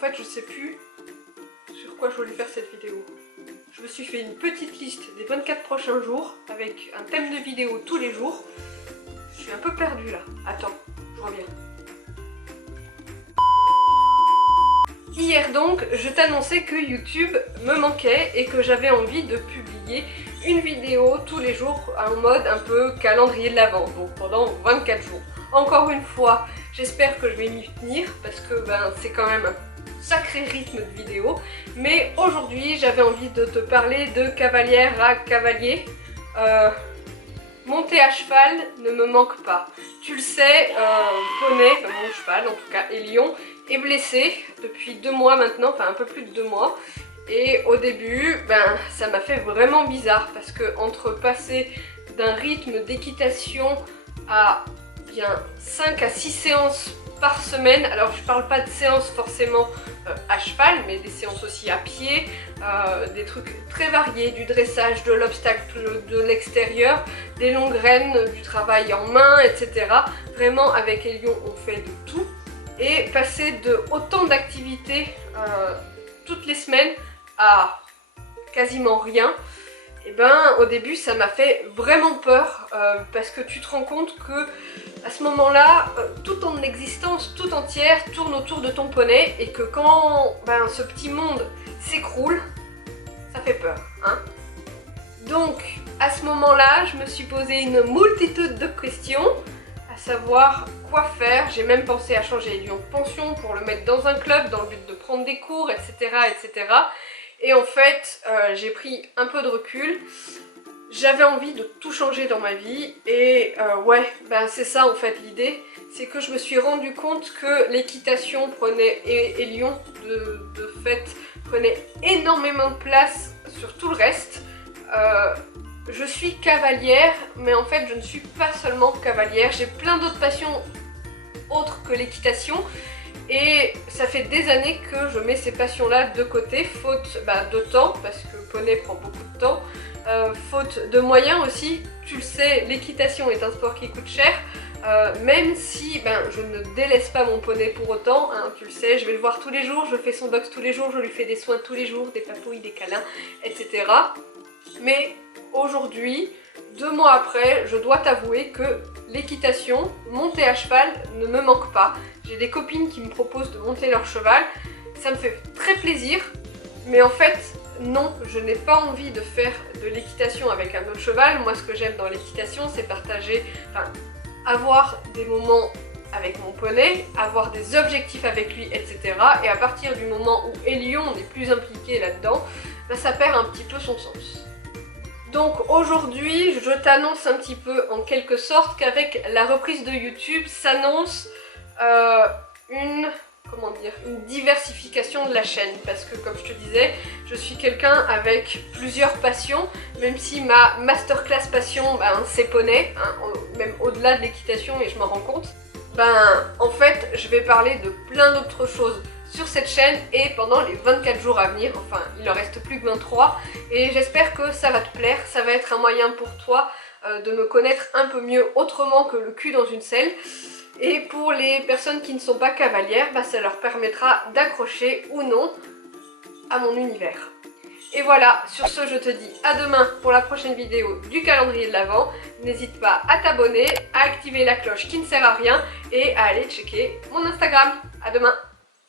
fait je sais plus sur quoi je voulais faire cette vidéo. Je me suis fait une petite liste des 24 prochains jours avec un thème de vidéo tous les jours. Je suis un peu perdue là. Attends, je reviens. Hier donc, je t'annonçais que YouTube me manquait et que j'avais envie de publier une vidéo tous les jours en mode un peu calendrier de l'Avent, donc pendant 24 jours. Encore une fois, j'espère que je vais m'y tenir parce que c'est quand même un sacré rythme de vidéo. Mais aujourd'hui, j'avais envie de te parler de cavalière à cavalier. Monter à cheval ne me manque pas. Tu le sais, Poney, enfin mon cheval en tout cas, Elion, est blessé depuis 2 mois maintenant, enfin un peu plus de 2 mois. Et au début, ça m'a fait vraiment bizarre parce que entre passer d'un rythme d'équitation à 5 à 6 séances par semaine, alors je parle pas de séances forcément à cheval, mais des séances aussi à pied, des trucs très variés, du dressage, de l'obstacle de l'extérieur, des longues rênes, du travail en main, etc. Vraiment avec Elion on fait de tout. Et passer de autant d'activités toutes les semaines à quasiment rien, et au début ça m'a fait vraiment peur parce que tu te rends compte que à ce moment-là, toute ton existence tout entière tourne autour de ton poney et que quand ce petit monde s'écroule, ça fait peur, hein. Donc à ce moment-là, je me suis posé une multitude de questions, à savoir quoi faire. J'ai même pensé à changer Elion de pension pour le mettre dans un club dans le but de prendre des cours, etc. etc. Et en fait, j'ai pris un peu de recul. J'avais envie de tout changer dans ma vie et c'est ça en fait l'idée. C'est que je me suis rendu compte que l'équitation prenait, et Elion de fait prenait énormément de place sur tout le reste. Je suis cavalière, mais en fait je ne suis pas seulement cavalière, j'ai plein d'autres passions autres que l'équitation. Et ça fait des années que je mets ces passions-là de côté, faute de temps, parce que poney prend beaucoup de temps, faute de moyens aussi. Tu le sais, l'équitation est un sport qui coûte cher, même si je ne délaisse pas mon poney pour autant, hein, tu le sais, je vais le voir tous les jours, je fais son box tous les jours, je lui fais des soins tous les jours, des papouilles, des câlins, etc. Mais aujourd'hui, 2 mois après, je dois t'avouer que l'équitation, monter à cheval, ne me manque pas. J'ai des copines qui me proposent de monter leur cheval, ça me fait très plaisir, mais en fait, non, je n'ai pas envie de faire de l'équitation avec un autre cheval. Moi, ce que j'aime dans l'équitation, c'est partager, avoir des moments avec mon poney, avoir des objectifs avec lui, etc. Et à partir du moment où Elion n'est plus impliqué là-dedans, ça perd un petit peu son sens. Donc aujourd'hui, je t'annonce un petit peu en quelque sorte qu'avec la reprise de YouTube s'annonce une diversification de la chaîne, parce que comme je te disais, je suis quelqu'un avec plusieurs passions, même si ma masterclass passion c'est poney, hein, même au-delà de l'équitation, et je m'en rends compte. En fait, je vais parler de plein d'autres choses sur cette chaîne et pendant les 24 jours à venir, enfin il en reste plus que 23, et j'espère que ça va te plaire, ça va être un moyen pour toi de me connaître un peu mieux autrement que le cul dans une selle. Et pour les personnes qui ne sont pas cavalières, ça leur permettra d'accrocher ou non à mon univers. Et voilà, sur ce je te dis à demain pour la prochaine vidéo du calendrier de l'Avent. N'hésite pas à t'abonner, à activer la cloche qui ne sert à rien et à aller checker mon Instagram. À demain!